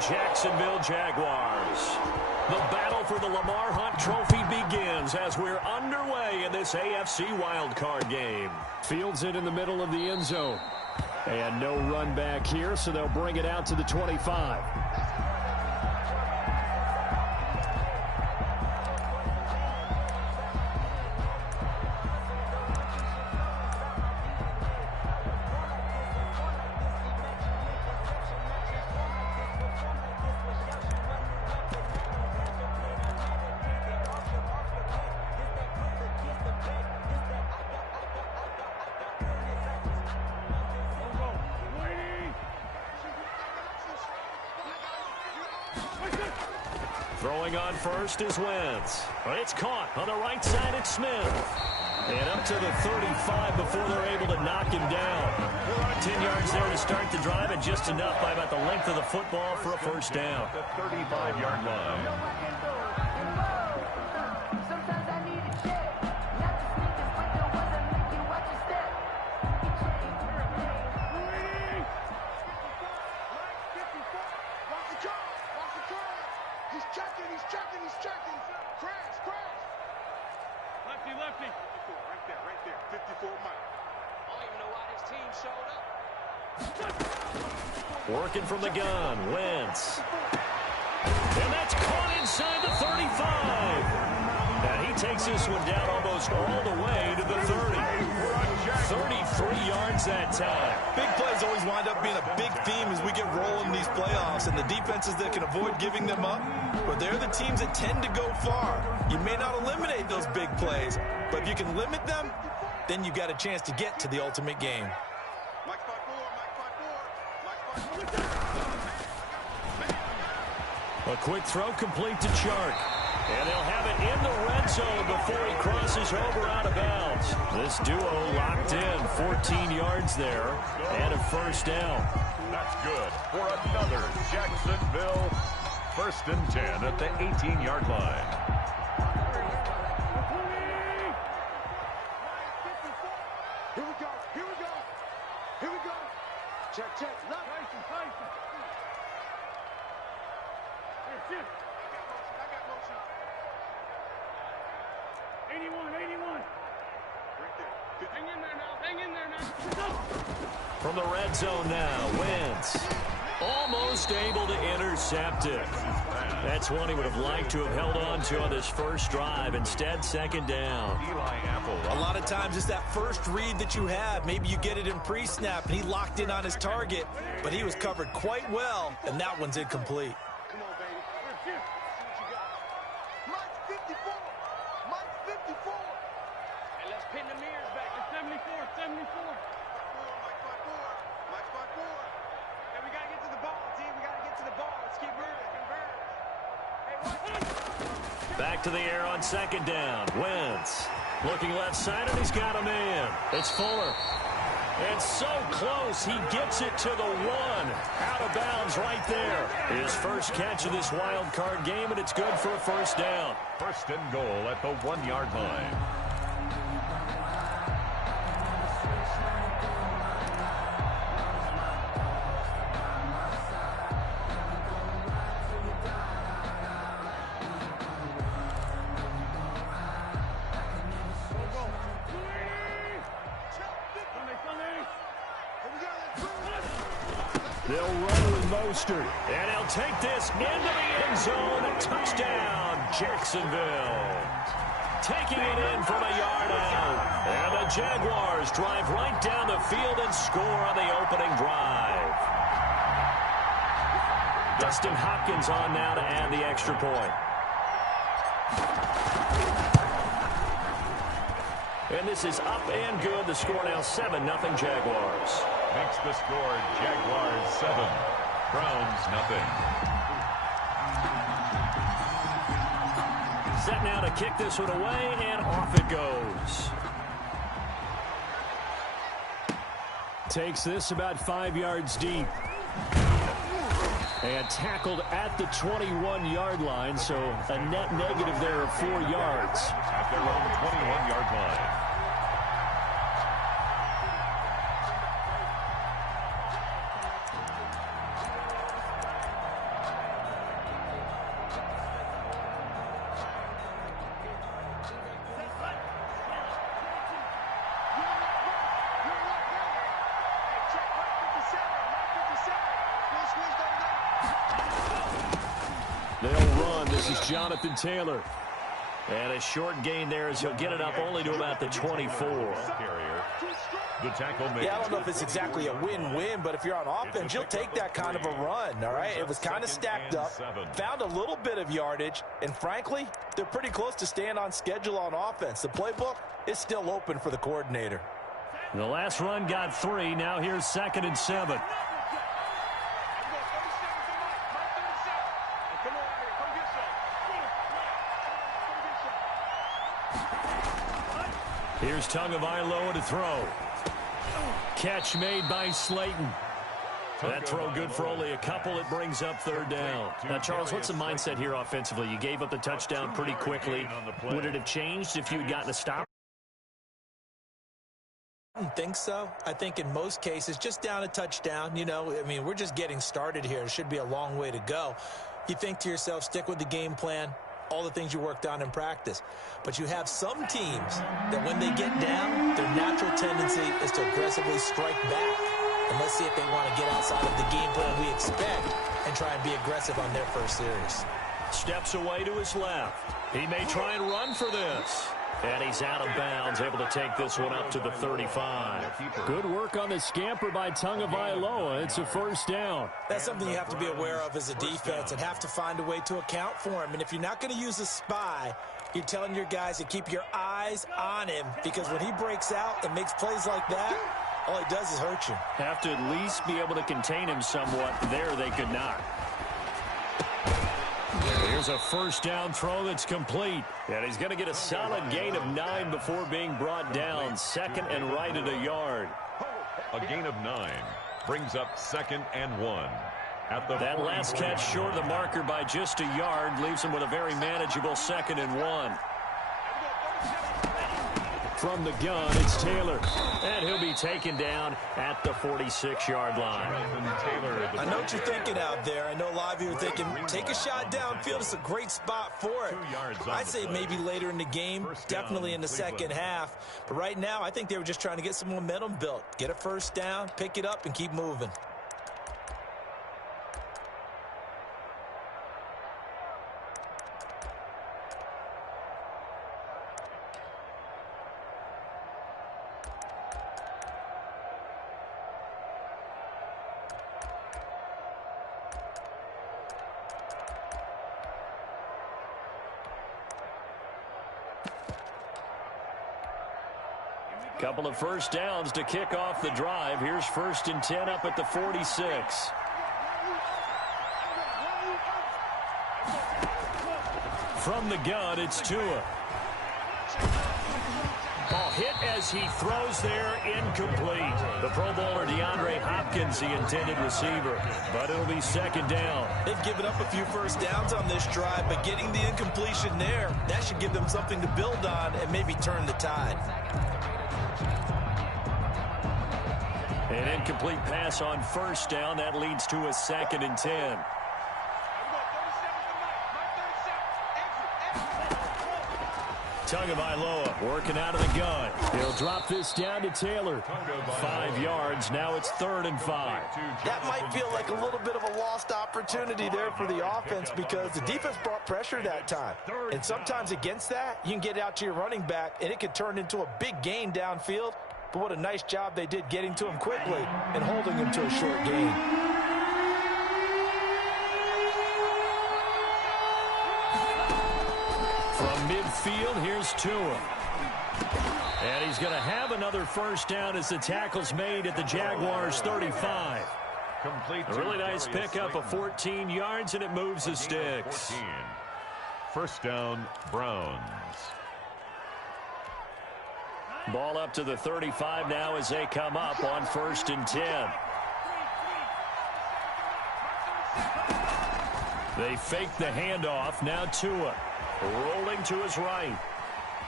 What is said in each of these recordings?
Jacksonville Jaguars. The battle for the Lamar Hunt Trophy begins as we're underway in this AFC wildcard game. Fields it in the middle of the end zone. And no run back here, so they'll bring it out to the 25. Throwing on first is Wentz. It's caught on the right side. It's Smith. And up to the 35 before they're able to knock him down. 10 yards there to start the drive, and just enough by about the length of the football for a first down. The 35-yard line. He's checking. Crash. Lefty. Right there. 54 miles. I don't even know why this team showed up. Working from the gun, Wentz. And that's caught inside the 35. And he takes this one down almost all the way to the 30. 33 yards that time. Big plays always wind up being a big theme as we get rolling in these playoffs, and the defenses that can avoid giving them up, but they're the teams that tend to go far. You may not eliminate those big plays, but if you can limit them, then you've got a chance to get to the ultimate game. A quick throw complete to Chark. And they'll have it in the red zone before he crosses over out of bounds. This duo locked in, 14 yards there, and a first down. That's good for another Jacksonville 1st and 10 at the 18-yard line. Here we go. Check. Left. Here. I got motion. 81. Right there. Hang in there now. From the red zone now, Wentz. Almost able to intercept it. That's one he would have liked to have held on to on this first drive. Instead, second down. A lot of times it's that first read that you have. Maybe you get it in pre-snap, and he locked in on his target, but he was covered quite well, and that one's incomplete. Come on, baby. See what you got. Mike's 54. Hey, let's pin the mirrors back to 74. Mike's 54. Hey, we got to get to the ball, team. Let's keep moving. Back to the air on second down. Wentz looking left side, and he's got a man. It's Fuller. And so close, he gets it to the one. Out of bounds right there. His first catch of this wild card game, and it's good for a first down. 1st and goal at the 1-yard line. They'll run with Mostert. And he'll take this into the end zone. Touchdown, Jacksonville. Taking it in from a yard out. And the Jaguars drive right down the field and score on the opening drive. Dustin Hopkins on now to add the extra point. And this is up and good. The score now 7-0 Jaguars. Makes the score Jaguars 7, Browns nothing. Set now to kick this one away, and off it goes. Takes this about 5 yards deep. And tackled at the 21-yard line, so a net negative there of 4 yards. At their own 21-yard line. They'll run. This is Jonathan Taylor. And a short gain there as he'll get it up only to about the 24. The tackle made. Yeah, I don't know if it's exactly a win-win, but if you're on offense, you'll take that kind of a run, all right? It was kind of stacked up, found a little bit of yardage, and frankly, they're pretty close to staying on schedule on offense. The playbook is still open for the coordinator. The last run got 3. Now here's 2nd and 7. Here's Tagovailoa to throw. Catch made by Slayton. That throw good for only a couple. It brings up 3rd down. Now, Charles, what's the mindset here offensively? You gave up the touchdown pretty quickly. Would it have changed if you had gotten a stop? I don't think so. I think in most cases, just down a touchdown, you know, I mean, we're just getting started here. It should be a long way to go. You think to yourself, stick with the game plan, all the things you worked on in practice. But you have some teams that when they get down, their natural tendency is to aggressively strike back. And let's see if they want to get outside of the game plan we expect and try and be aggressive on their first series. Steps away to his left. He may try and run for this. And he's out of bounds, able to take this one up to the 35. Good work on the scamper by Tagovailoa. It's a 1st down. That's something you have to be aware of as a defense and have to find a way to account for him. And if you're not going to use a spy, you're telling your guys to keep your eyes on him, because when he breaks out and makes plays like that, all he does is hurt you. Have to at least be able to contain him somewhat. There they could not. Here's a 1st down throw that's complete. And he's going to get a solid gain of 9 before being brought down. 2nd and right at a yard. A gain of 9 brings up 2nd and 1. At the that last catch short of the marker by just a yard leaves him with a very manageable 2nd and 1. From the gun, it's Taylor. And he'll be taken down at the 46-yard line. I know what you're thinking out there. I know a lot of you are thinking, take a shot downfield. It's a great spot for it. I'd say maybe later in the game, definitely in the second half. But right now, I think they were just trying to get some momentum built. Get a 1st down, pick it up, and keep moving. Couple of 1st downs to kick off the drive. Here's 1st and 10 up at the 46. From the gun, it's Tua. Ball hit as he throws there, incomplete. The Pro Bowler DeAndre Hopkins, the intended receiver, but it'll be 2nd down. They've given up a few 1st downs on this drive, but getting the incompletion there, that should give them something to build on and maybe turn the tide. An incomplete pass on 1st down. That leads to a 2nd and 10. Tagovailoa working out of the gun. He'll drop this down to Taylor. 5 yards. Now it's 3rd and 5. That might feel like a little bit of a lost opportunity there for the offense, because the defense brought pressure that time. And sometimes against that, you can get out to your running back, and it could turn into a big gain downfield. But what a nice job they did getting to him quickly and holding him to a short gain. From midfield, here's Tua. And he's going to have another 1st down as the tackle's made at the Jaguars' 35. A really nice pickup of 14 yards, and it moves the sticks. 1st down, Browns. Ball up to the 35 now as they come up on 1st and 10. They fake the handoff. Now Tua rolling to his right.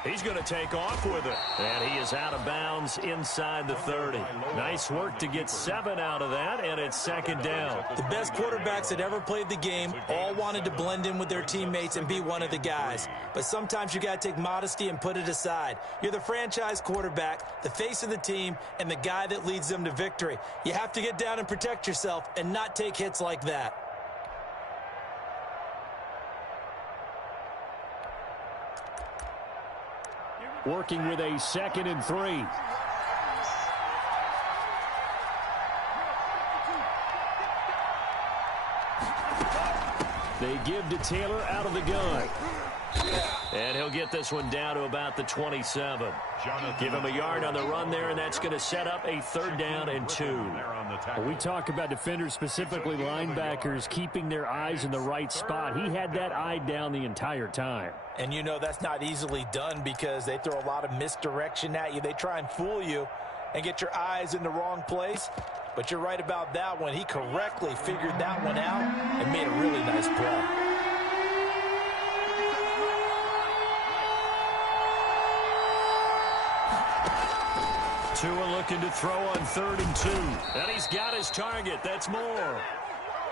He's going to take off with it. And he is out of bounds inside the 30. Nice work to get 7 out of that, and it's 2nd down. The best quarterbacks that ever played the game all wanted to blend in with their teammates and be one of the guys. But sometimes you got to take modesty and put it aside. You're the franchise quarterback, the face of the team, and the guy that leads them to victory. You have to get down and protect yourself and not take hits like that. working with a 2nd and 3. They give to Taylor out of the gun. And he'll get this one down to about the 27. Give him a yard on the run there, and that's going to set up a 3rd down and 2. When we talk about defenders, specifically linebackers, keeping their eyes in the right spot. He had that eye down the entire time. And you know that's not easily done because they throw a lot of misdirection at you. They try and fool you and get your eyes in the wrong place. But you're right about that one. He correctly figured that one out and made a really nice play. Tua looking to throw on 3rd and 2. And he's got his target. That's more.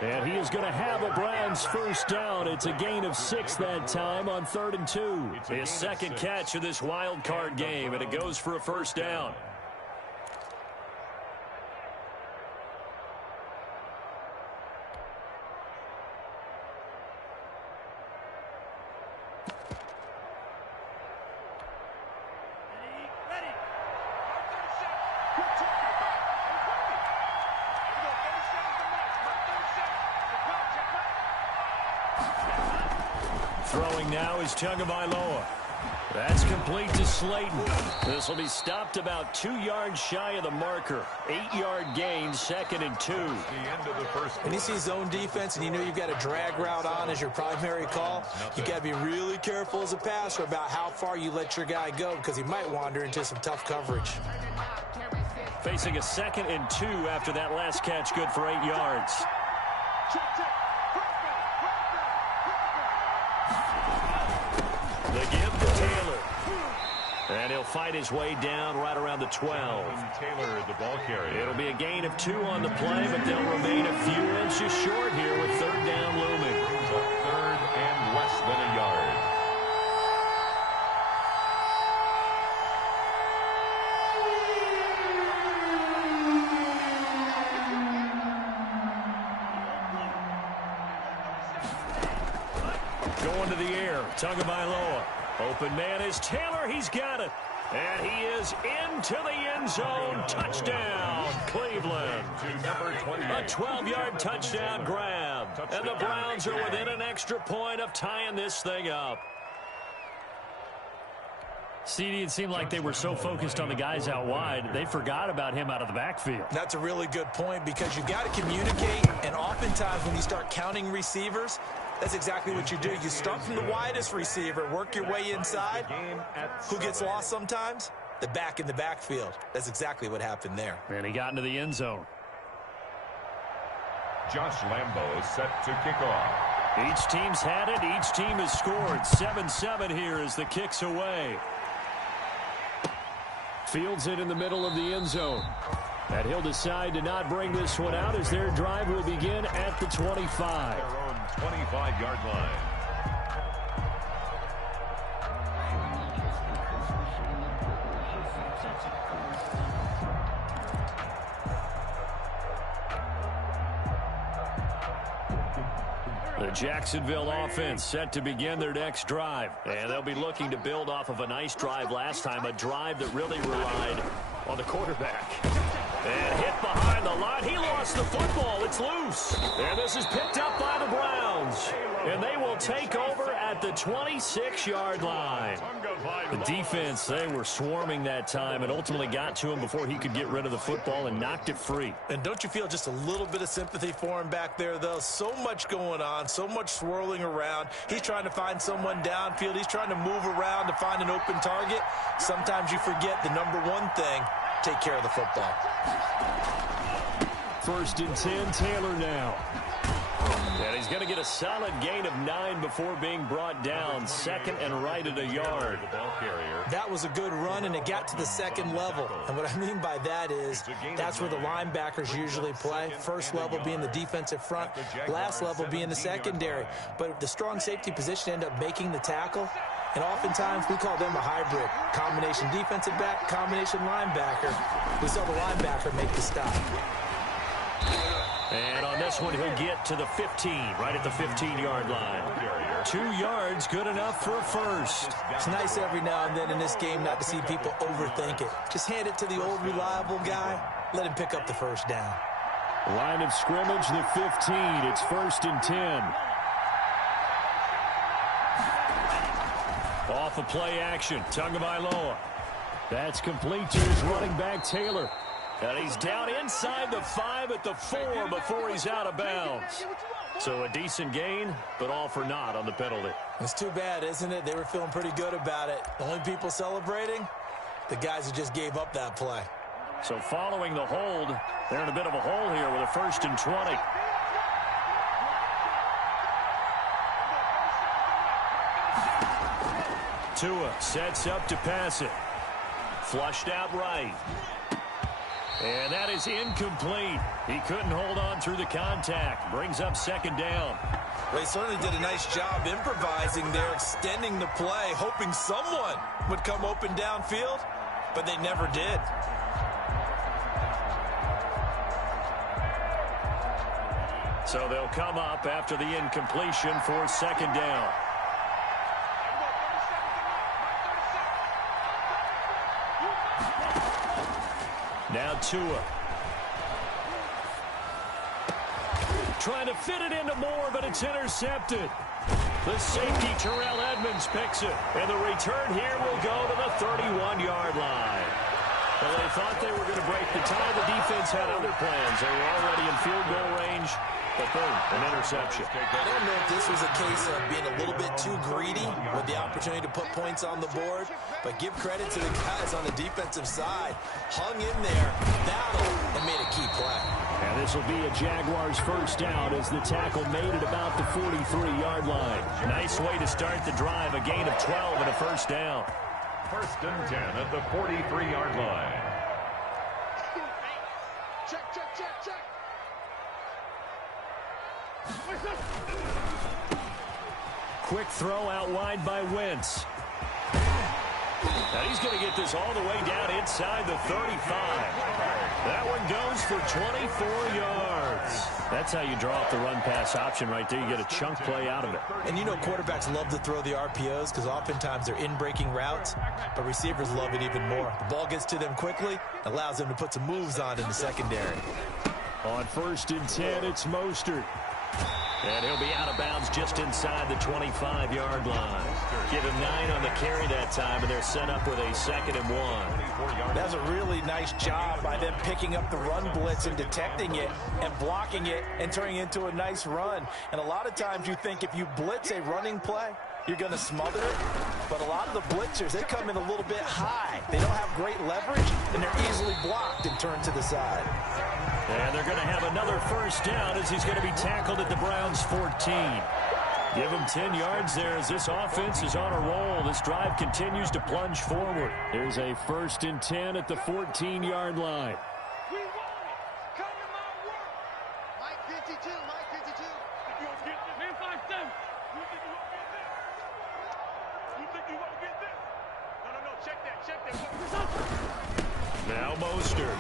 And he is going to have a Browns 1st down. It's a gain of 6 that time on 3rd and 2. His 2nd catch of this wild card game, and it goes for a 1st down. Throwing now is Tagovailoa. That's complete to Slayton. This will be stopped about 2 yards shy of the marker. 8-yard gain, 2nd and 2. When you see zone defense and you know you've got a drag route on as your primary call, you got to be really careful as a passer about how far you let your guy go because he might wander into some tough coverage. Facing a 2nd and 2 after that last catch, good for 8 yards. The give to Taylor. And he'll fight his way down right around the 12. Taylor, the ball carrier. It'll be a gain of 2 on the play, but they'll remain a few inches short here with 3rd down looming. Brings up 3rd and less than a yard. Going to the air, Tagovailoa. Open man is Taylor. He's got it. And he is into the end zone. Touchdown, Cleveland. A 12-yard touchdown grab. And the Browns are within an extra point of tying this thing up. CD, it seemed like they were so focused on the guys out wide, they forgot about him out of the backfield. That's a really good point because you've got to communicate, and oftentimes when you start counting receivers, that's exactly what you do. You start from the widest receiver, work your way inside. Who gets lost sometimes? The back in the backfield. That's exactly what happened there. And he got into the end zone. Josh Lambo is set to kick off. Each team's had it. Each team has scored. 7-7 here as the kick's away. Fields it in the middle of the end zone. And he'll decide to not bring this one out as their drive will begin at the 25. Their own 25-yard line. The Jacksonville offense set to begin their next drive. And they'll be looking to build off of a nice drive last time, a drive that really relied on the quarterback. And hit behind the line. He lost the football. It's loose. And this is picked up by the Browns. And they will take over at the 26-yard line. The defense, they were swarming that time and ultimately got to him before he could get rid of the football and knocked it free. And don't you feel just a little bit of sympathy for him back there, though? So much going on, so much swirling around. He's trying to find someone downfield. He's trying to move around to find an open target. Sometimes you forget the number one thing, take care of the football. 1st and 10, Taylor now. And he's going to get a solid gain of 9 before being brought down. 2nd and right at a yard. That was a good run, and it got to the 2nd level. And what I mean by that is that's where the linebackers usually play. 1st level being the defensive front, last level being the secondary. But the strong safety position ended up making the tackle. And oftentimes we call them a hybrid. Combination defensive back, combination linebacker. We saw the linebacker make the stop. And on this one, he'll get to the 15, right at the 15-yard line. 2 yards, good enough for a first. It's nice every now and then in this game not to see people overthink it. Just hand it to the old reliable guy. Let him pick up the first down. Line of scrimmage, the 15. It's 1st and 10. Off of play action, Tagovailoa. That's complete to his running back, Taylor. And he's down inside the 5 at the 4 before he's out of bounds. So a decent gain, but all for naught on the penalty. It's too bad, isn't it? They were feeling pretty good about it. The only people celebrating, the guys who just gave up that play. So following the hold, they're in a bit of a hole here with a 1st and 20. Tua sets up to pass it. Flushed out right. And that is incomplete. He couldn't hold on through the contact. Brings up 2nd down. They certainly did a nice job improvising there, extending the play, hoping someone would come open downfield, but they never did. So they'll come up after the incompletion for 2nd down. Now Tua. Trying to fit it into Moore, but it's intercepted. The safety, Terrell Edmonds, picks it. And the return here will go to the 31-yard line. Well, they thought they were going to break the tie. The defense had other plans. They were already in field goal range. But boom, an interception. I don't know if this was a case of being a little bit too greedy with the opportunity to put points on the board, but give credit to the guys on the defensive side. Hung in there, battled, and made a key play. And this will be a Jaguars first down as the tackle made it about the 43-yard line. Nice way to start the drive, a gain of 12 and a 1st down. 1st and 10 at the 43-yard line. Check, check, check, check. Quick throw out wide by Wentz. Now he's going to get this all the way down inside the 35. That one goes for 24 yards. That's how you draw up the run-pass option right there. You get a chunk play out of it. And you know quarterbacks love to throw the RPOs because oftentimes they're in-breaking routes, but receivers love it even more. The ball gets to them quickly, allows them to put some moves on in the secondary. On 1st and 10, it's Mostert. And he'll be out of bounds just inside the 25-yard line. Give him 9 on the carry that time, and they're set up with a 2nd and 1. That's a really nice job by them picking up the run blitz and detecting it and blocking it and turning it into a nice run. And a lot of times you think if you blitz a running play, you're going to smother it. But a lot of the blitzers, they come in a little bit high. They don't have great leverage, and they're easily blocked and turned to the side. And they're going to have another 1st down as he's going to be tackled at the Browns' 14. Give him 10 yards there as this offense is on a roll. This drive continues to plunge forward. There's a 1st and 10 at the 14-yard line. We want it. Come to my work. Mike 52, Mike 52. You gonna get this? Man, 5-7. You think you gonna get this? You think you gonna get this? No. Check that. Now Mostert.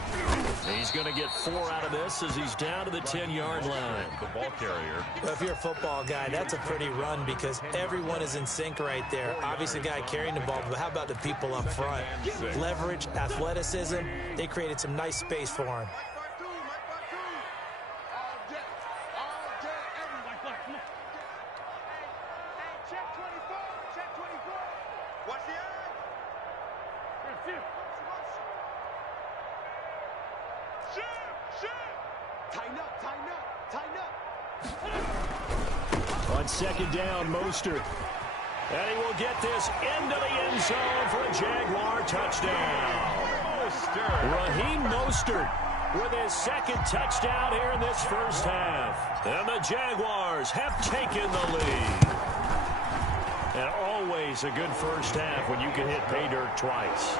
He's going to get 4 out of this as he's down to the 10-yard line. The ball carrier. Well, if you're a football guy, that's a pretty run because everyone is in sync right there. Obviously, the guy carrying the ball, but how about the people up front? Leverage, athleticism, they created some nice space for him. Check 24. Check 24. Watch the eye. Tighten up. On 2nd down, Mostert. And he will get this into the end zone for a Jaguar touchdown. Raheem Mostert with his 2nd touchdown here in this first half. And the Jaguars have taken the lead. And always a good first half when you can hit pay dirt twice.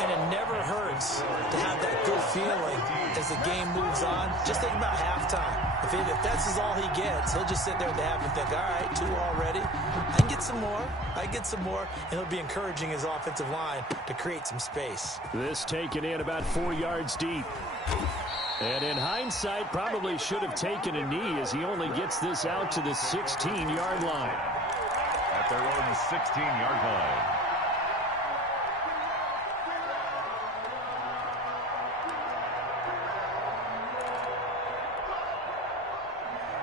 And it never hurts to have that good feeling as the game moves on. Just think about halftime. If that's all he gets, he'll just sit there at the half and think, all right, 2 already. I can get some more. And he'll be encouraging his offensive line to create some space. This taken in about 4 yards deep. And in hindsight, probably should have taken a knee as he only gets this out to the 16-yard line. At their own 16-yard line.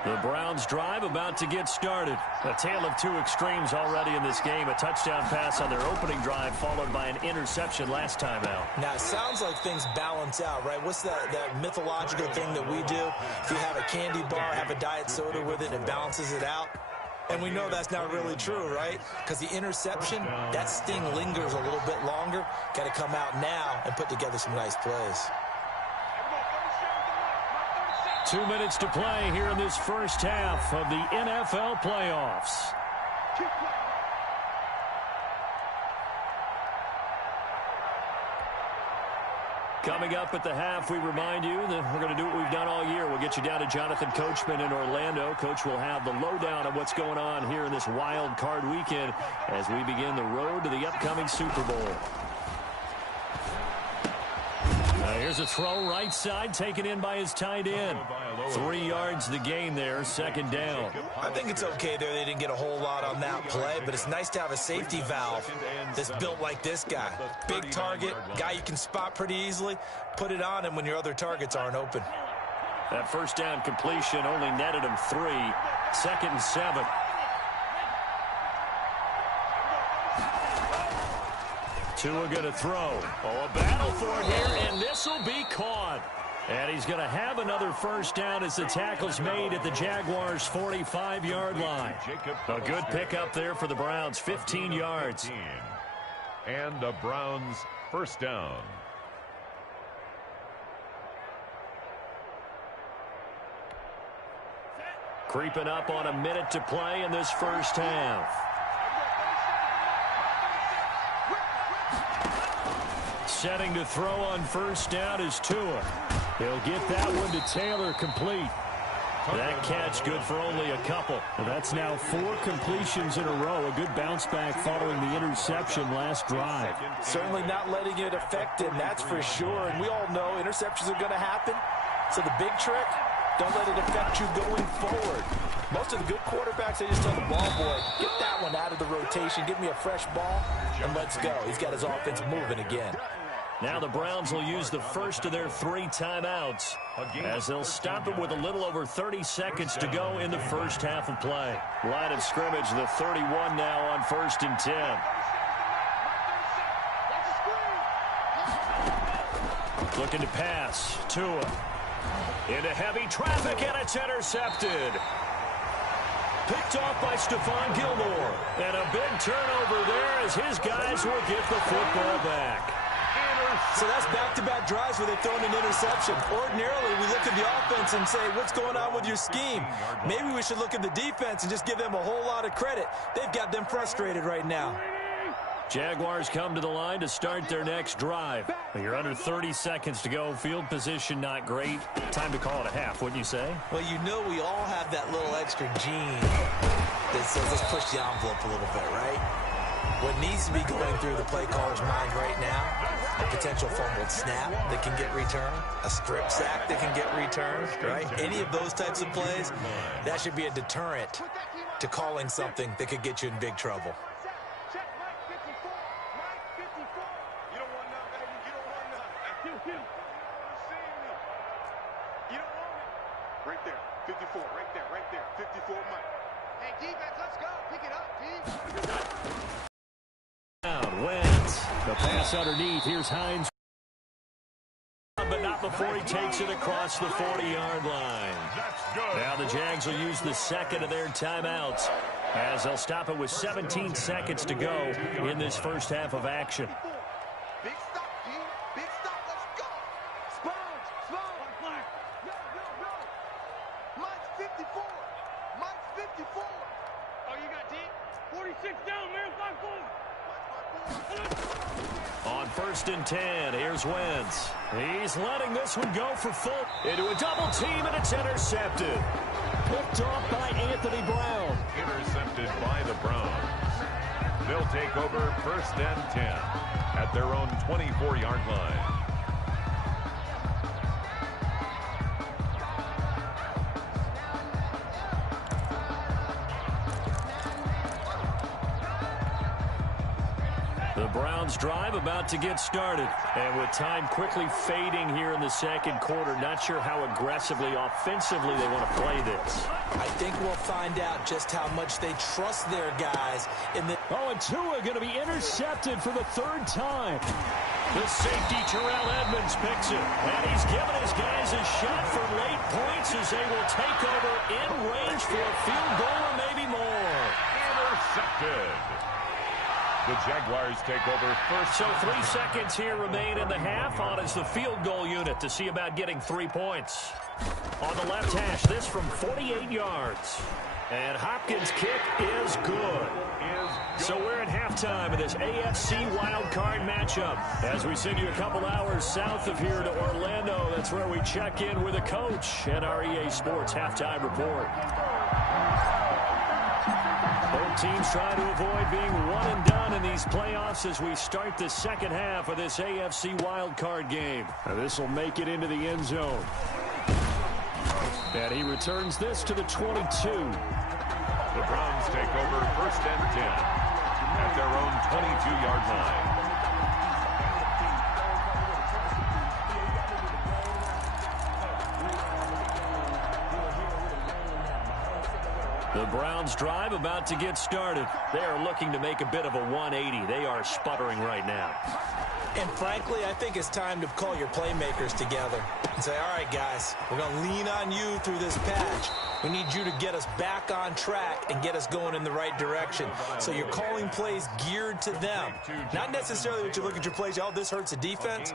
The Browns drive about to get started. A tale of two extremes already in this game. A touchdown pass on their opening drive followed by an interception last time out. Now, it sounds like things balance out, right? What's that mythological thing that we do? If you have a candy bar, have a diet soda with it, it balances it out. And we know that's not really true, right? Because the interception, that sting lingers a little bit longer. Got to come out now and put together some nice plays. 2 minutes to play here in this first half of the NFL playoffs. Coming up at the half, we remind you that we're going to do what we've done all year. We'll get you down to Jonathan Coachman in Orlando. Coach will have the lowdown of what's going on here in this wild card weekend as we begin the road to the upcoming Super Bowl. Here's a throw right side taken in by his tight end. 3 yards the gain there, second down. I think it's okay there. They didn't get a whole lot on that play, but it's nice to have a safety valve that's built like this guy. Big target, guy you can spot pretty easily. Put it on him when your other targets aren't open. That first down completion only netted him 3. 2nd and 7. Tua going to throw. Oh, a battle for it here, and this will be caught. And he's going to have another first down as the tackle's made at the Jaguars' 45-yard line. A good pickup there for the Browns, 15 yards. And the Browns first down. Creeping up on a minute to play in this first half. Setting to throw on first down is Tua. He'll get that one to Taylor complete. That catch good for only a couple. Well, that's now 4 completions in a row. A good bounce back following the interception last drive. Certainly not letting it affect him, that's for sure. And we all know interceptions are going to happen. So the big trick, don't let it affect you going forward. Most of the good quarterbacks, they just tell the ball boy, get that one out of the rotation, give me a fresh ball, and let's go. He's got his offense moving again. Now the Browns will use the first of their 3 timeouts as they'll stop it with a little over 30 seconds to go in the first half of play. Line of scrimmage, the 31 now on 1st and 10. Looking to pass. Tua into heavy traffic, and it's intercepted. Picked off by Stephon Gilmore. And a big turnover there as his guys will get the football back. So that's back-to-back drives where they've thrown an interception. Ordinarily, we look at the offense and say, what's going on with your scheme? Maybe we should look at the defense and just give them a whole lot of credit. They've got them frustrated right now. Jaguars come to the line to start their next drive. You're under 30 seconds to go. Field position not great. Time to call it a half, wouldn't you say? Well, you know we all have that little extra gene that says let's push the envelope a little bit, right? What needs to be going through the play caller's mind right now, a potential fumbled snap that can get returned, a strip sack that can get returned, right? Any of those types of plays, that should be a deterrent to calling something that could get you in big trouble. Right there, 54, right there, 54 Mike. Hey, defense, let's go. Pick it up, D. Wentz. The pass underneath. Here's Hines. But not before he takes it across the 40-yard line. Now the Jags will use the second of their timeouts as they'll stop it with 17 seconds to go in this first half of action. Big stop, D. Big stop. Let's go. Sponge. No. Mike's 54. Mike's 54. Oh, you got D? 46 down, man. 5-4. On 1st and 10, here's Wentz. He's letting this one go for full. Into a double team, and it's intercepted. Picked off by Anthony Brown. Intercepted by the Browns. They'll take over 1st and 10 at their own 24-yard line. The Browns drive about to get started. And with time quickly fading here in the second quarter, not sure how aggressively, offensively they want to play this. I think we'll find out just how much they trust their guys. And Tua going to be intercepted for the third time. The safety, Terrell Edmonds, picks it. And he's given his guys a shot for late points as they will take over in range for a field goal or maybe more. Intercepted. The Jaguars take over first. So 3 seconds here remain in the half. On is the field goal unit to see about getting 3 points. On the left hash, this from 48 yards. And Hopkins' kick is good. So we're at halftime of this AFC wildcard matchup. As we send you a couple hours south of here to Orlando, that's where we check in with a coach at our EA Sports Halftime Report. Both teams trying to avoid being one and done in these playoffs as we start the second half of this AFC wildcard game. Now this will make it into the end zone. And he returns this to the 22. The Browns take over first and 10 at their own 22-yard line. The Browns drive about to get started. They are looking to make a bit of a 180. They are sputtering right now. And frankly, I think it's time to call your playmakers together and say, all right, guys, we're going to lean on you through this patch. We need you to get us back on track and get us going in the right direction. So you're calling plays geared to them. Not necessarily that you look at your plays, oh, this hurts the defense.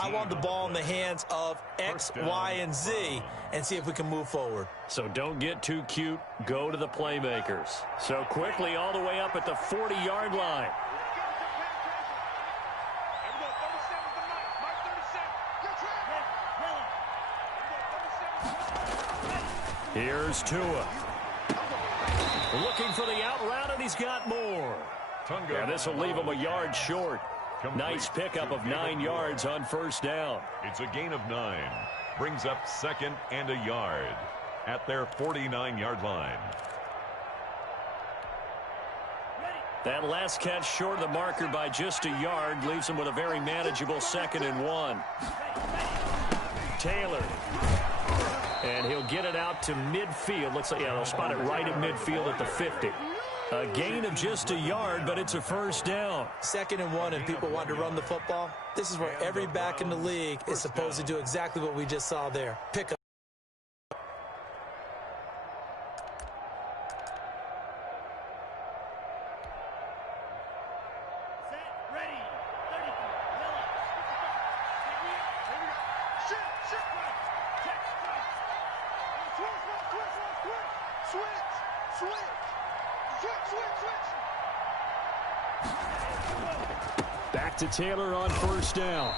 I want the ball in the hands of X, Y, and Z and see if we can move forward. So don't get too cute. Go to the playmakers. So quickly all the way up at the 40-yard line. Here's Tua. Looking for the out route, and he's got more. And this will leave him a yard short. Nice pickup of 9 yards on first down. It's a gain of 9. Brings up second and a yard at their 49-yard line. That last catch short of the marker by just a yard leaves him with a very manageable 2nd and 1. Taylor. And he'll get it out to midfield. Looks like, yeah, they'll spot it right at midfield at the 50. A gain of just a yard, but it's a first down. 2nd and 1, and people want to run the football. This is where every back in the league is supposed to do exactly what we just saw there. Pick up. Back to Taylor on first down.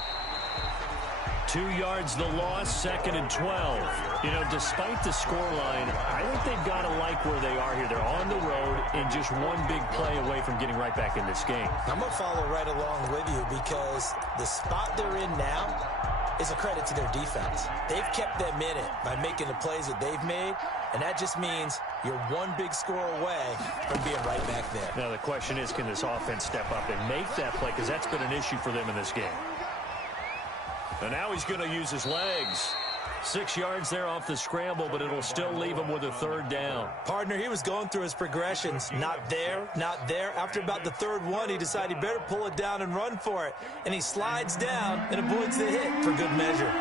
2 yards the loss, 2nd and 12. You know, despite the scoreline, I think they've got to like where they are here. They're on the road and just one big play away from getting right back in this game. I'm going to follow right along with you because the spot they're in now is a credit to their defense. They've kept them in it by making the plays that they've made, and that just means you're one big score away from being right back there. Now the question is, can this offense step up and make that play? Because that's been an issue for them in this game. And now he's going to use his legs. 6 yards there off the scramble, but it'll still leave him with a 3rd down. Partner, he was going through his progressions. Not there, not there. After about the 3rd one, he decided he better pull it down and run for it. And he slides down and avoids the hit for good measure.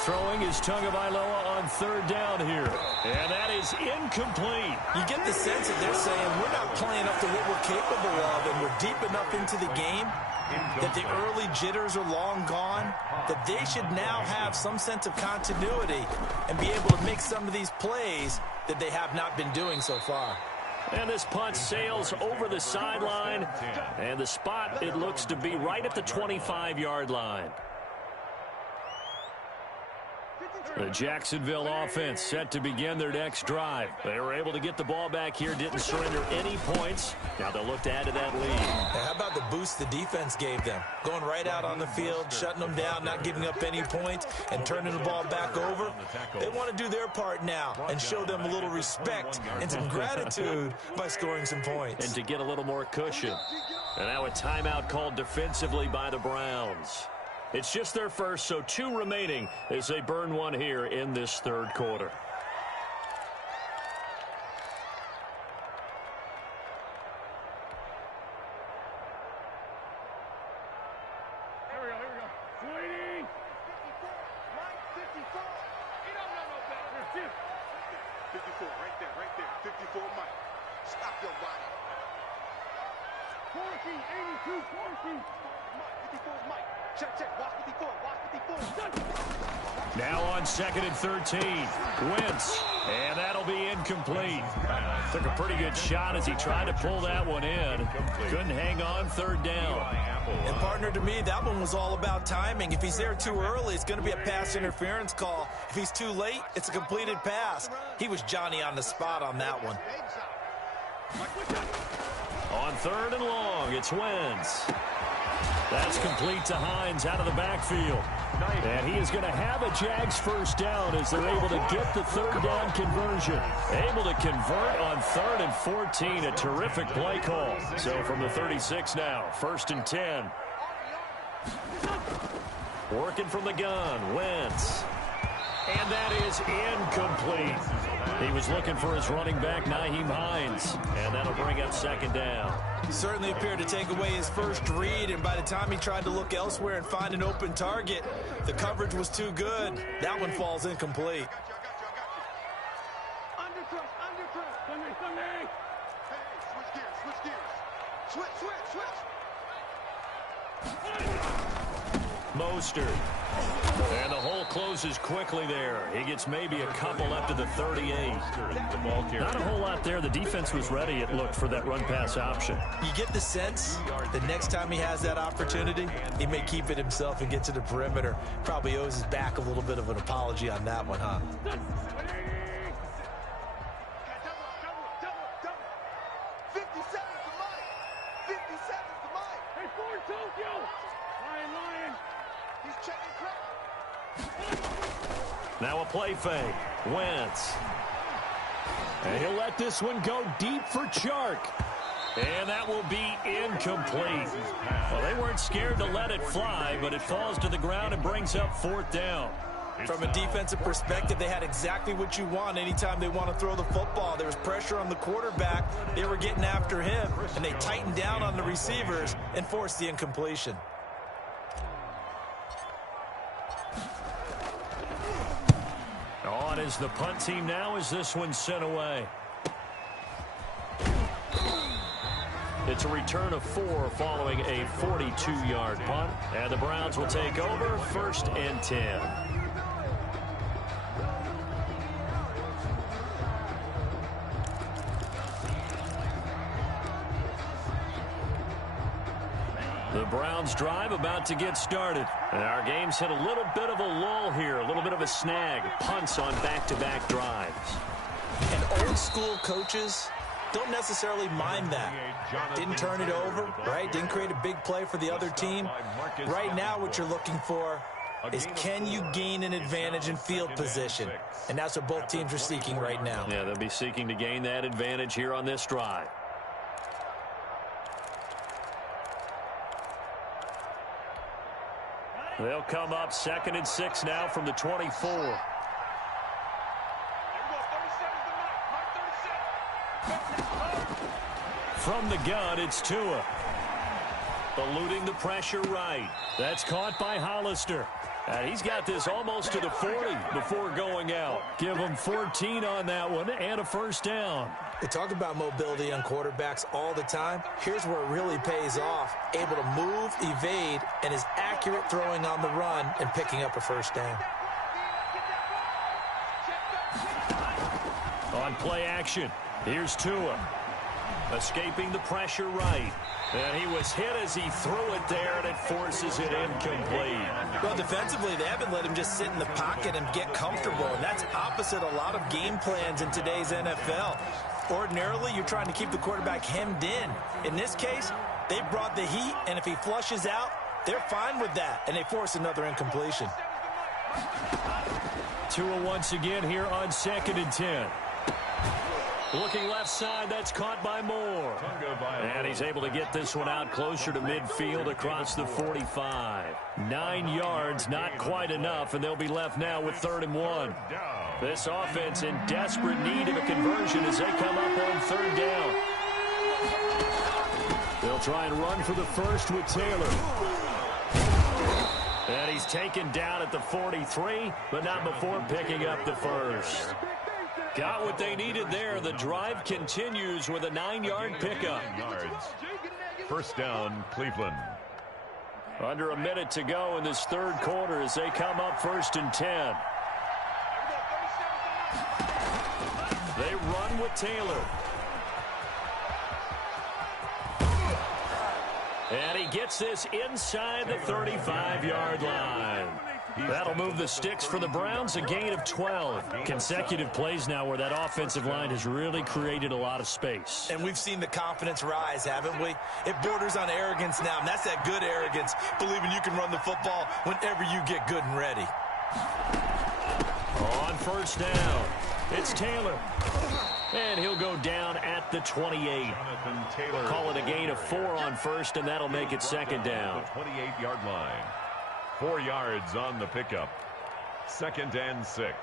Throwing is Tagovailoa on 3rd down here. And that is incomplete. You get the sense that they're saying we're not playing up to what we're capable of, and we're deep enough into the game that the early jitters are long gone, that they should now have some sense of continuity and be able to make some of these plays that they have not been doing so far. And this punt sails over the sideline, and the spot, it looks to be right at the 25-yard line. The Jacksonville offense set to begin their next drive. They were able to get the ball back here, didn't surrender any points. Now they'll look to add to that lead. How about the boost the defense gave them? Going right out on the field, shutting them down, not giving up any points, and turning the ball back over. They want to do their part now and show them a little respect and some gratitude by scoring some points. And to get a little more cushion. And now a timeout called defensively by the Browns. It's just their first, so 2 remaining as they burn one here in this third quarter. Here we go. Sweetie! Mike, 54. He don't know no better. 54, right there. 54, Mike. Stop your body. 82, 14. Mike, 54, Mike. Check. Watch 54. Now on 2nd and 13. Wentz. And that'll be incomplete. Took a pretty good shot as he tried to pull that one in. Couldn't hang on 3rd down. And partner, to me, that one was all about timing. If he's there too early, it's going to be a pass interference call. If he's too late, it's a completed pass. He was Johnny on the spot on that one. On 3rd and long, it's Wentz. That's complete to Hines out of the backfield. And he is going to have a Jags first down as they're able to get the 3rd down conversion. Able to convert on 3rd and 14. A terrific play call. So from the 36 now, 1st and 10. Working from the gun, Wentz. And that is incomplete. He was looking for his running back, Nyheim Hines. And that'll bring up 2nd down. He certainly appeared to take away his first read, and by the time he tried to look elsewhere and find an open target, the coverage was too good. That one falls incomplete. Undercross. Sunday. Hey, switch gears. Switch. Mostert. And the hole closes quickly there. He gets maybe a couple up to the 38. Not a whole lot there. The defense was ready, it looked, for that run-pass option. You get the sense the next time he has that opportunity, he may keep it himself and get to the perimeter. Probably owes his back a little bit of an apology on that one, huh? 57's the Mike. Hey, Ford Tokyo. Lion. He's checking crap. Now a play fake. Wentz. And he'll let this one go deep for Chark. And that will be incomplete. Well, they weren't scared to let it fly, but it falls to the ground and brings up 4th down. From a defensive perspective, they had exactly what you want anytime they want to throw the football. There was pressure on the quarterback. They were getting after him, and they tightened down on the receivers and forced the incompletion. On is the punt team now as this one's sent away. It's a return of 4 following a 42-yard punt. And the Browns will take over 1st and 10. The Browns drive about to get started. And our game's hit a little bit of a lull here, a little bit of a snag. Punts on back-to-back drives. And old school coaches don't necessarily mind that. Didn't turn it over, right? Didn't create a big play for the other team. Right now what you're looking for is, can you gain an advantage in field position? And that's what both teams are seeking right now. Yeah, they'll be seeking to gain that advantage here on this drive. They'll come up 2nd and 6 now from the 24. From the gun, it's Tua. Eluding the pressure right. That's caught by Hollister. And he's got this almost to the 40 before going out. Give him 14 on that one and a 1st down. They talk about mobility on quarterbacks all the time. Here's where it really pays off. Able to move, evade, and is accurate throwing on the run and picking up a 1st down. On play action, here's Tua. Escaping the pressure right. And he was hit as he threw it there, and it forces it incomplete. Well, defensively, they haven't let him just sit in the pocket and get comfortable, and that's opposite a lot of game plans in today's NFL. Ordinarily, you're trying to keep the quarterback hemmed in. In this case, they brought the heat, and if he flushes out, they're fine with that, and they force another incompletion. Tua once again here on 2nd and 10. Looking left side, that's caught by Moore. And he's able to get this one out closer to midfield across the 45. 9 yards, not quite enough, and they'll be left now with 3rd and 1. This offense in desperate need of a conversion as they come up on 3rd down. They'll try and run for the first with Taylor. And he's taken down at the 43, but not before picking up the first. Got what they needed there. The drive continues with a 9-yard pickup. First down, Cleveland. Under a minute to go in this 3rd quarter as they come up 1st and 10. They run with Taylor. And he gets this inside the 35-yard line. That'll move the sticks for the Browns, a gain of 12. Consecutive plays now where that offensive line has really created a lot of space. And we've seen the confidence rise, haven't we? It borders on arrogance now, and that's that good arrogance, believing you can run the football whenever you get good and ready. On 1st down, it's Taylor. And he'll go down at the 28. Call it a gain of 4 on 1st, and that'll make it 2nd down. 28-yard line. 4 yards on the pickup. 2nd and 6.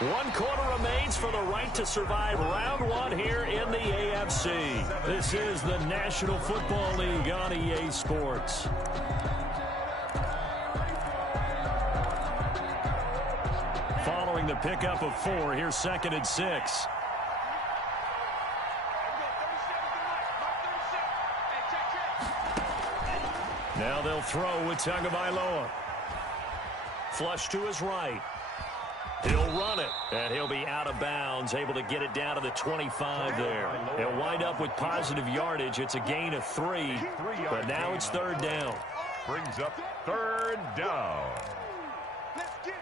1 quarter remains for the right to survive round 1 here in the AFC. This is the National Football League on EA Sports. Following the pickup of 4, here's 2nd and 6. Now they'll throw with Tagovailoa. Flush to his right. He'll run it, and he'll be out of bounds, able to get it down to the 25 there. He'll wind up with positive yardage. It's a gain of 3, but now it's 3rd down. Brings up 3rd down. Let's get it.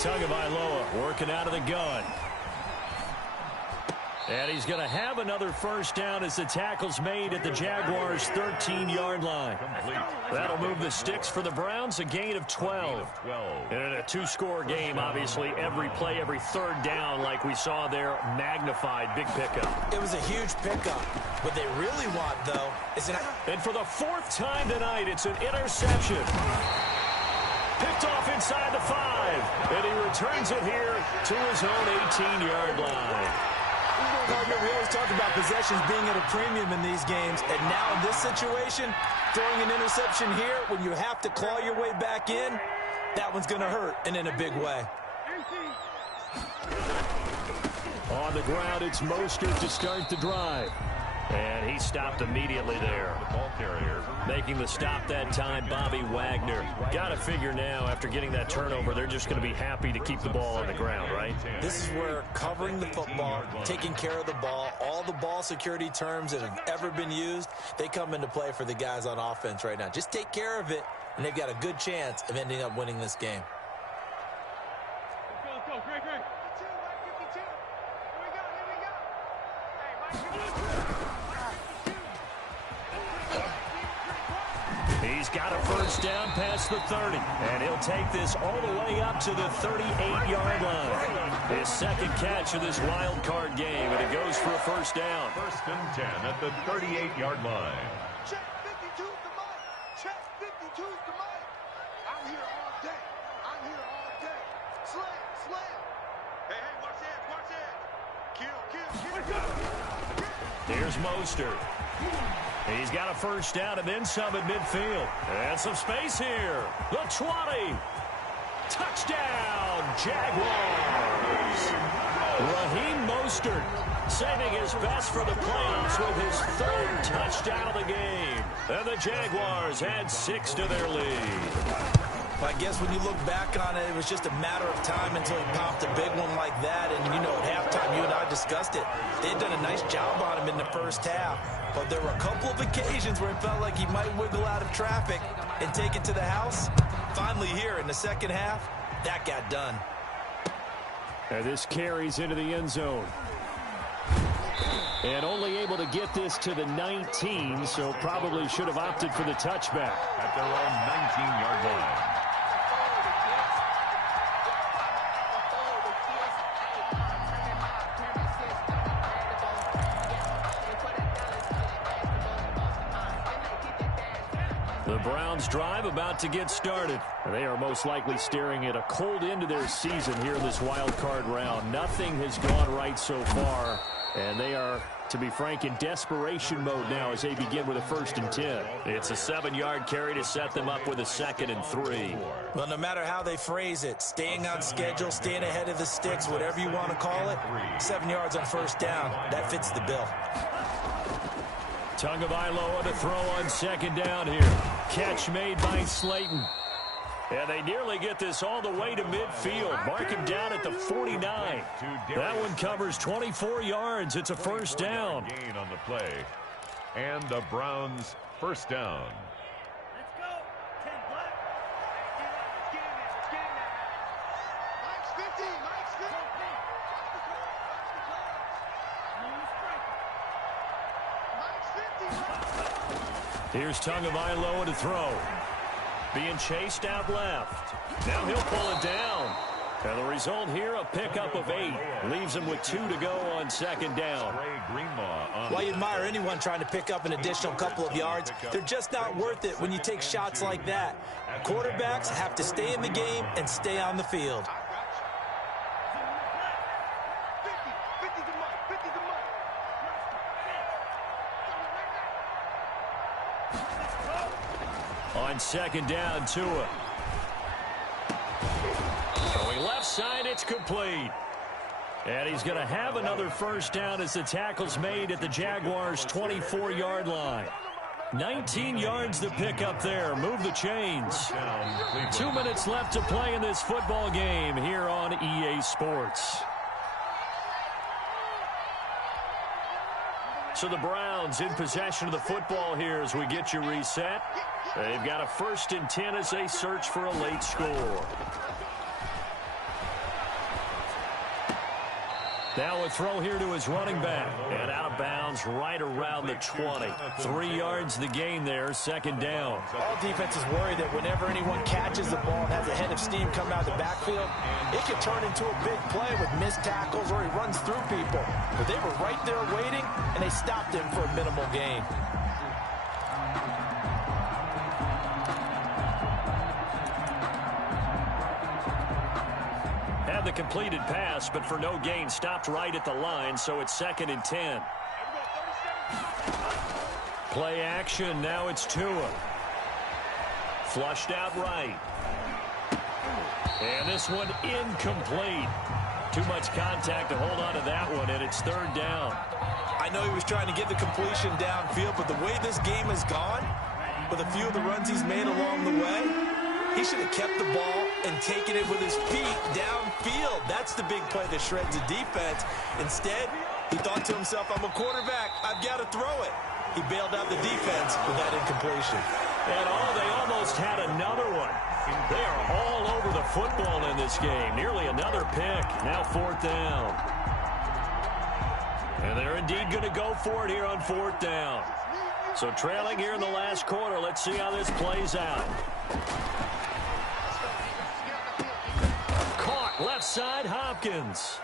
Tagovailoa working out of the gun. And he's going to have another 1st down as the tackle's made at the Jaguars' 13-yard line. That'll move the sticks for the Browns, a gain of 12. And in a 2-score game, obviously, every play, every 3rd down, like we saw there, magnified, big pickup. It was a huge pickup. What they really want, though, is an... And for the 4th time tonight, it's an interception. Picked off inside the 5, and he returns it here to his own 18-yard line. Partner, we always talk about possessions being at a premium in these games, and now in this situation, throwing an interception here when you have to claw your way back in, that one's going to hurt, and in a big way. On the ground, it's Mostert to start the drive. And he stopped immediately there. The ball carrier. Making the stop that time, Bobby Wagner. Got to figure now, after getting that turnover, they're just going to be happy to keep the ball on the ground, right? This is where covering the football, taking care of the ball, all the ball security terms that have ever been used, they come into play for the guys on offense right now. Just take care of it, and they've got a good chance of ending up winning this game. Let's go, Greg. 52, 52. Here we go. Hey, Mike. He's got a 1st down past the 30, and he'll take this all the way up to the 38-yard line. His 2nd catch of this wild card game, and it goes for a 1st down. 1st and 10 at the 38-yard line. Check 52's the mic. Check 52's the mic. I'm here all day. I'm here all day. Slam. Hey, watch that. Kill. Here's Mostert. He's He's got a first down and then some at midfield. And some space here. The 20. Touchdown, Jaguars. Raheem Mostert saving his best for the playoffs with his third touchdown of the game. And the Jaguars add 6 to their lead. I guess when you look back on it, it was just a matter of time until he popped a big one like that. And, you know, at halftime, you and I discussed it. They had done a nice job on him in the first half. But there were a couple of occasions where it felt like he might wiggle out of traffic and take it to the house. Finally here in the second half, that got done. And this carries into the end zone. And only able to get this to the 19, so probably should have opted for the touchback. At their own 19-yard line. The Browns drive about to get started. They are most likely staring at a cold end to their season here in this wild card round. Nothing has gone right so far, and they are, to be frank, in desperation mode now as they begin with a 1st and 10. It's a 7-yard carry to set them up with a 2nd and 3. Well, no matter how they phrase it, staying on schedule, staying ahead of the sticks, whatever you want to call it, 7 yards on first down, that fits the bill. Tagovailoa to throw on 2nd down here. Catch made by Slayton. And they nearly get this all the way to midfield. Mark him down at the 49. That one covers 24 yards. It's a 1st down. Gain on the play. And the Browns' 1st down. Let's go. 10 black. Let's get in there. Let's get in there. Mike's 50. Mike's 50. Watch the clock. Watch the clock. Mike's 50. Here's Tagovailoa to throw. Being chased out left. Now he'll pull it down. And the result here, a pickup of 8. Leaves him with 2 to go on 2nd down. While you admire anyone trying to pick up an additional couple of yards, they're just not worth it when you take shots like that. Quarterbacks have to stay in the game and stay on the field. 50 to Mike. 50 to Mike. On 2nd down, Tua. Going left side, it's complete. And he's going to have another 1st down as the tackle's made at the Jaguars' 24-yard line. 19 yards to pick up there. Move the chains. 2 minutes left to play in this football game here on EA Sports. So the Browns in possession of the football here as we get you reset. They've got a 1st and 10 as they search for a late score. Now a throw here to his running back. And out of bounds right around the 20. 3 yards the gain there, 2nd down. All defenses worry that whenever anyone catches the ball and has a head of steam come out of the backfield, it can turn into a big play with missed tackles or he runs through people. But they were right there waiting, and they stopped him for a minimal gain. Had the completed pass, but for no gain, stopped right at the line, so it's 2nd and 10. Play action, now it's Tua. Flushed out right. And this one incomplete. Too much contact to hold on to that one, and it's 3rd down. I know he was trying to get the completion downfield, but the way this game has gone, with a few of the runs he's made along the way, he should have kept the ball and taken it with his feet downfield. That's the big play that shreds the defense. Instead, he thought to himself, I'm a quarterback, I've got to throw it. He bailed out the defense with that incompletion. And they almost had another one. They are all over the football in this game. Nearly another pick. Now 4th down. And they're indeed going to go for it here on 4th down. So trailing here in the last quarter. Let's see how this plays out. Caught left side, Hopkins.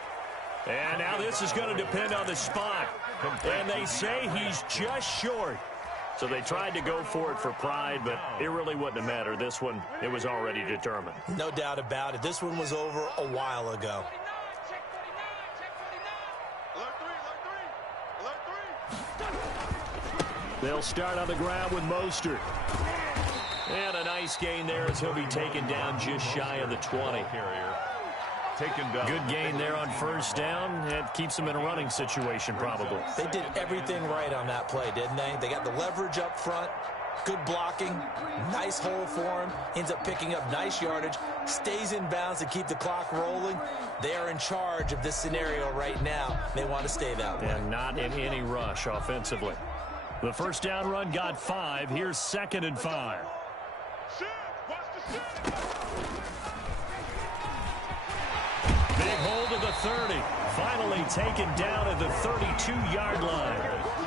And now this is going to depend on the spot. And they say he's just short. So they tried to go for it for pride, but it really wouldn't have mattered. This one, it was already determined. No doubt about it. This one was over a while ago. Check 49. Check 49. Alert 3. Alert 3. Alert 3. They'll start on the ground with Mostert. And a nice gain there as he'll be taken down just shy of the 20. Taken down. Good gain there on first down. It keeps them in a running situation, probably. They did everything right on that play, didn't they? They got the leverage up front, good blocking, nice hole for him, ends up picking up nice yardage, stays in bounds to keep the clock rolling. They are in charge of this scenario right now. They want to stay that way. And not in any rush offensively. The first down run got 5. Here's 2nd and 5. Big hold of the 30. Finally taken down at the 32-yard line.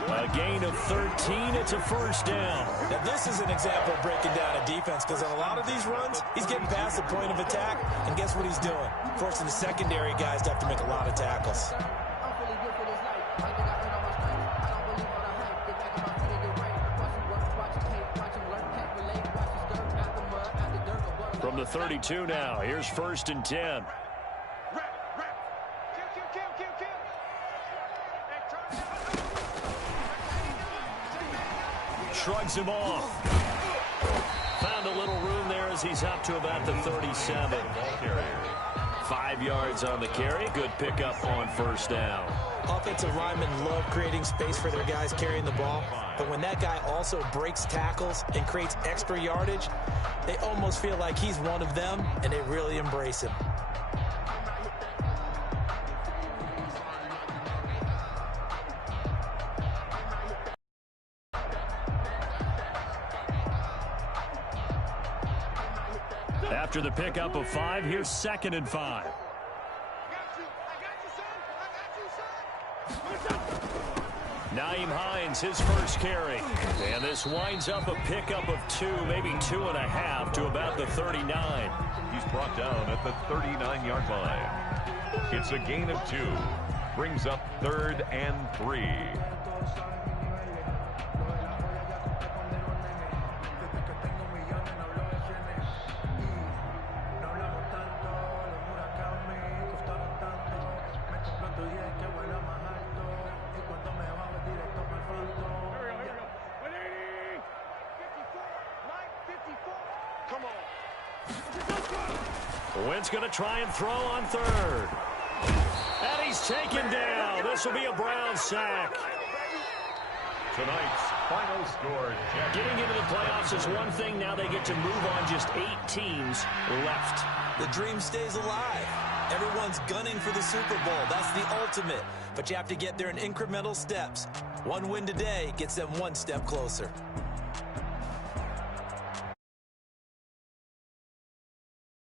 A gain of 13. It's a first down. Now, this is an example of breaking down a defense because on a lot of these runs, he's getting past the point of attack, and guess what he's doing? Forcing the secondary guys to have to make a lot of tackles. From the 32 now, here's 1st and 10. Shrugs him off. Found a little room there as he's up to about the 37. 5 yards on the carry. Good pickup on first down. Offensive linemen love creating space for their guys carrying the ball, but when that guy also breaks tackles and creates extra yardage, they almost feel like he's one of them, and they really embrace him. After the pickup of 5, here's 2nd and 5. Nyheim Hines, his first carry. And this winds up a pickup of 2, maybe 2.5 to about the 39. He's brought down at the 39-yard line. It's a gain of 2. Brings up 3rd and 3. Wentz going to try and throw on 3rd. And he's taken down. This will be a Brown sack. Tonight's final score. Getting into the playoffs is one thing. Now they get to move on. Just 8 teams left. The dream stays alive. Everyone's gunning for the Super Bowl. That's the ultimate. But you have to get there in incremental steps. One win today gets them one step closer.